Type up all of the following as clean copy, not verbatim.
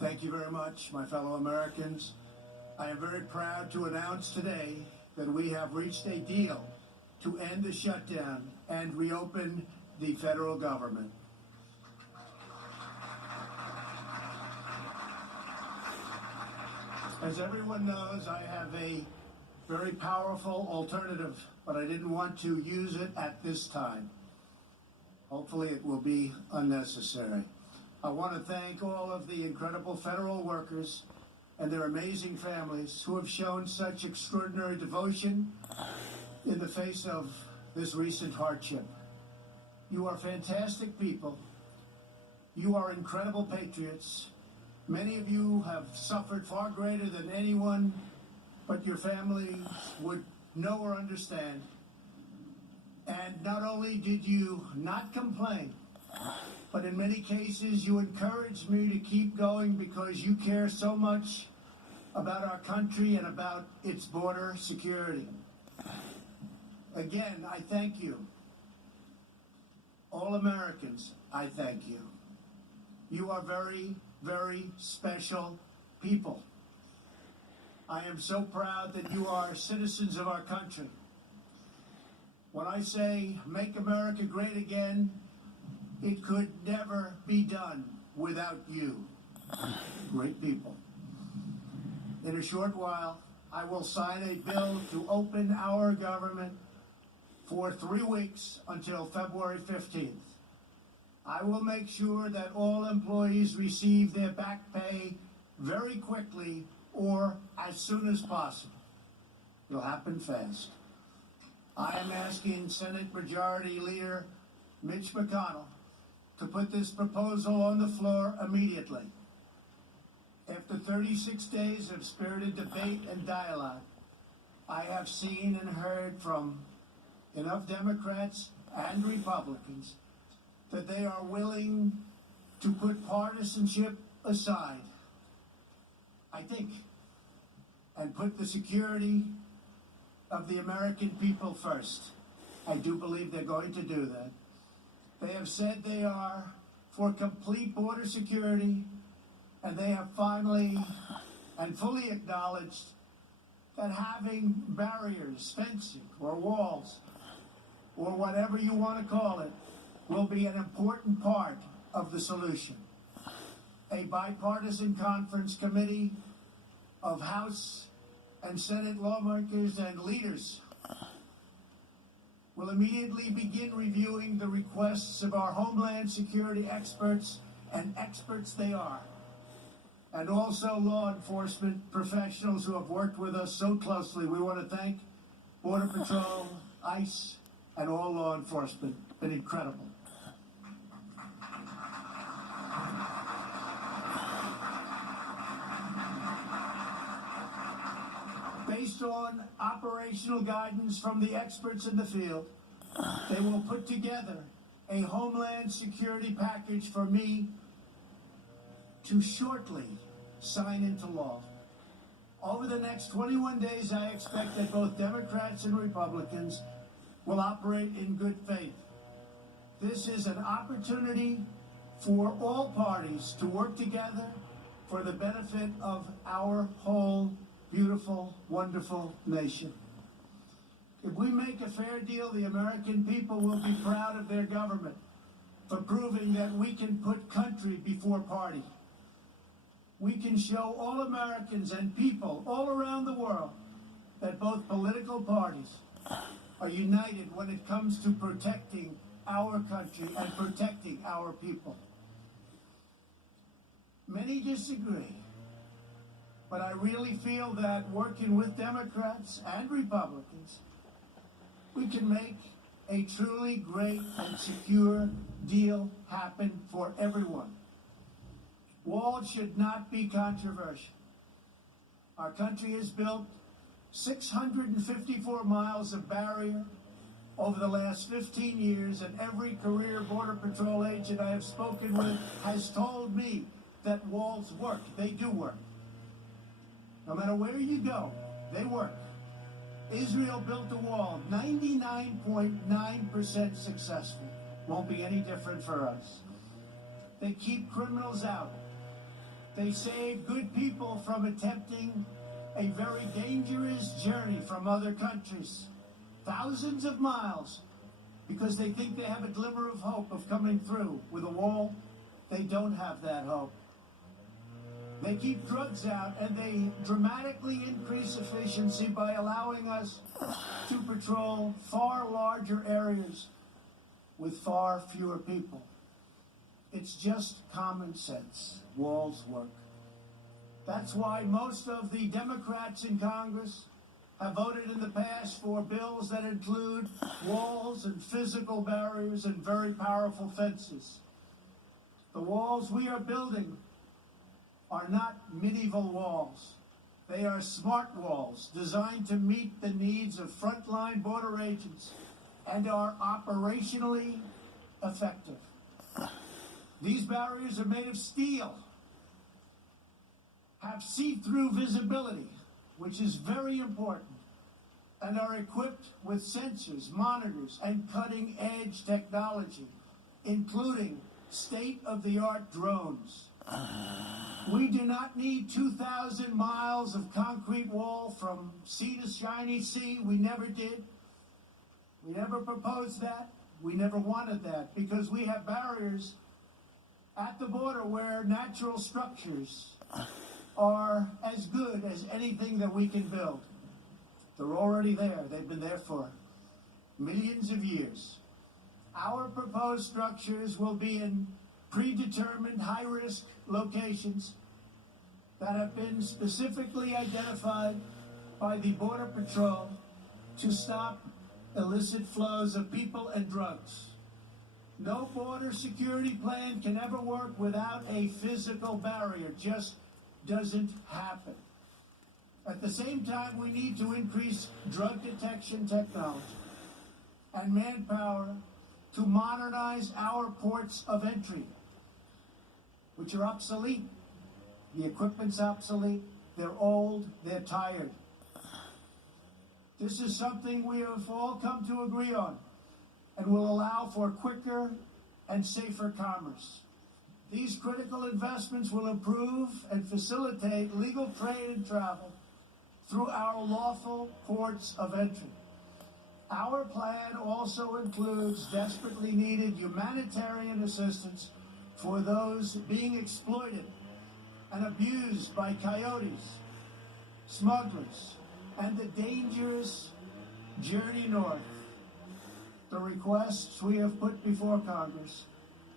Thank you very much, my fellow Americans. I am very proud to announce today that we have reached a deal to end the shutdown and reopen the federal government. As everyone knows, I have a very powerful alternative, but I didn't want to use it at this time. Hopefully it will be unnecessary. I want to thank all of the incredible federal workers and their amazing families who have shown such extraordinary devotion in the face of this recent hardship. You are fantastic people. You are incredible patriots. Many of you have suffered far greater than anyone but your families would know or understand. And not only did you not complain, but in many cases you encouraged me to keep going because you care so much about our country and about its border security. Again, I thank you. All Americans, I thank you. You are very, very special people. I am so proud that you are citizens of our country. When I say make America great again, it could never be done without you. Great people. In a short while, I will sign a bill to open our government for 3 weeks until February 15th. I will make sure that all employees receive their back pay very quickly or as soon as possible. It'll happen fast. I am asking Senate Majority Leader Mitch McConnell to put this proposal on the floor immediately. After 36 days of spirited debate and dialogue, I have seen and heard from enough Democrats and Republicans that they are willing to put partisanship aside, I think, and put the security of the American people first. I do believe they're going to do that. They have said they are for complete border security, and they have finally and fully acknowledged that having barriers, fencing, or walls, or whatever you want to call it, will be an important part of the solution. A bipartisan conference committee of House and Senate lawmakers and leaders will immediately begin reviewing the requests of our Homeland Security experts, and experts they are, and also law enforcement professionals who have worked with us so closely. We want to thank Border Patrol, ICE, and all law enforcement. It's been incredible. Based on operational guidance from the experts in the field, they will put together a Homeland Security package for me to shortly sign into law. Over the next 21 days, I expect that both Democrats and Republicans will operate in good faith. This is an opportunity for all parties to work together for the benefit of our whole beautiful, wonderful nation. If we make a fair deal, the American people will be proud of their government for proving that we can put country before party. We can show all Americans and people all around the world that both political parties are united when it comes to protecting our country and protecting our people. Many disagree, but I really feel that working with Democrats and Republicans, we can make a truly great and secure deal happen for everyone. Walls should not be controversial. Our country has built 654 miles of barrier over the last 15 years, and every career Border Patrol agent I have spoken with has told me that walls work. They do work. No matter where you go, they work. Israel built a wall, 99.9% successful. Won't be any different for us. They keep criminals out. They saved good people from attempting a very dangerous journey from other countries, thousands of miles, because they think they have a glimmer of hope of coming through. With a wall, they don't have that hope. They keep drugs out, and they dramatically increase efficiency by allowing us to patrol far larger areas with far fewer people. It's just common sense. Walls work. That's why most of the Democrats in Congress have voted in the past for bills that include walls and physical barriers and very powerful fences. The walls we are building are not medieval walls. They are smart walls designed to meet the needs of frontline border agents and are operationally effective. These barriers are made of steel, have see-through visibility, which is very important, and are equipped with sensors, monitors, and cutting-edge technology, including state-of-the-art drones. We do not need 2,000 miles of concrete wall from sea to shiny sea. We never did. We never proposed that. We never wanted that, because we have barriers at the border where natural structures are as good as anything that we can build. They're already there. They've been there for millions of years. Our proposed structures will be in predetermined high-risk locations that have been specifically identified by the Border Patrol to stop illicit flows of people and drugs. No border security plan can ever work without a physical barrier. Just doesn't happen. At the same time, we need to increase drug detection technology and manpower to modernize our ports of entry, which are obsolete. The equipment's obsolete. They're old. They're tired. This is something we have all come to agree on, and will allow for quicker and safer commerce. These critical investments will improve and facilitate legal trade and travel through our lawful ports of entry. Our plan also includes desperately needed humanitarian assistance for those being exploited and abused by coyotes, smugglers, and the dangerous journey north. The requests we have put before Congress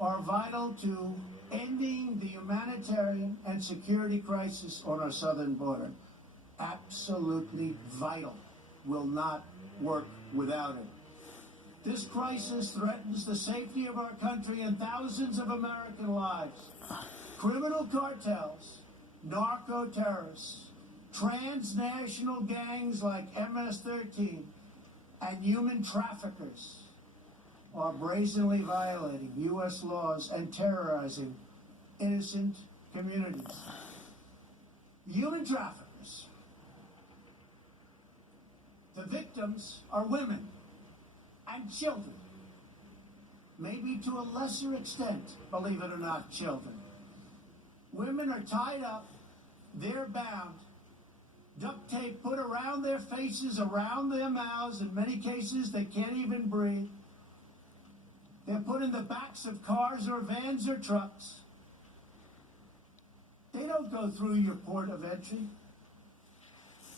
are vital to ending the humanitarian and security crisis on our southern border. Absolutely vital. Will not work without it. This crisis threatens the safety of our country and thousands of American lives. Criminal cartels, narco-terrorists, transnational gangs like MS-13, and human traffickers are brazenly violating U.S. laws and terrorizing innocent communities. Human traffickers. The victims are women and children. Maybe to a lesser extent, believe it or not, children. Women are tied up, they're bound, duct tape put around their faces, around their mouths. In many cases, they can't even breathe. They're put in the backs of cars or vans or trucks. They don't go through your port of entry.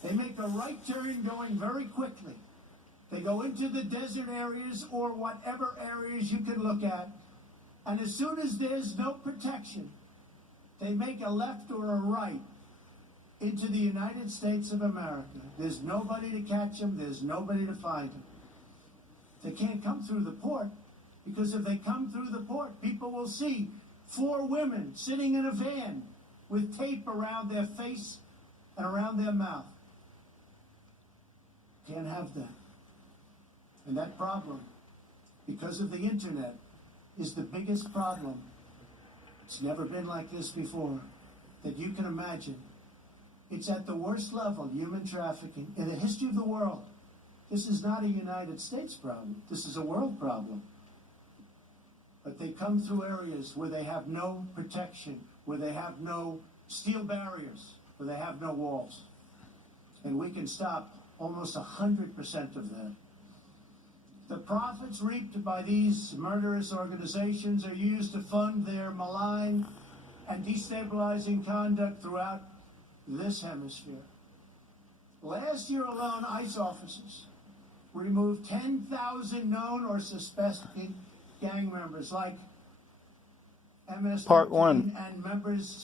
They make a right turn going very quickly. They go into the desert areas or whatever areas you can look at. And as soon as there's no protection, they make a left or a right into the United States of America. There's nobody to catch them. There's nobody to find them. They can't come through the port, because if they come through the port, people will see 4 women sitting in a van with tape around their face and around their mouth. Can't have that. And that problem, because of the internet, is the biggest problem. It's never been like this before that you can imagine. It's at the worst level, human trafficking, in the history of the world. This is not a United States problem. This is a world problem. But they come through areas where they have no protection, where they have no steel barriers where they have no walls. And we can stop almost 100% of that. The profits reaped by these murderous organizations are used to fund their malign and destabilizing conduct throughout this hemisphere. Last year alone, ICE officers removed 10,000 known or suspected gang members like MS-13 Part 1. and members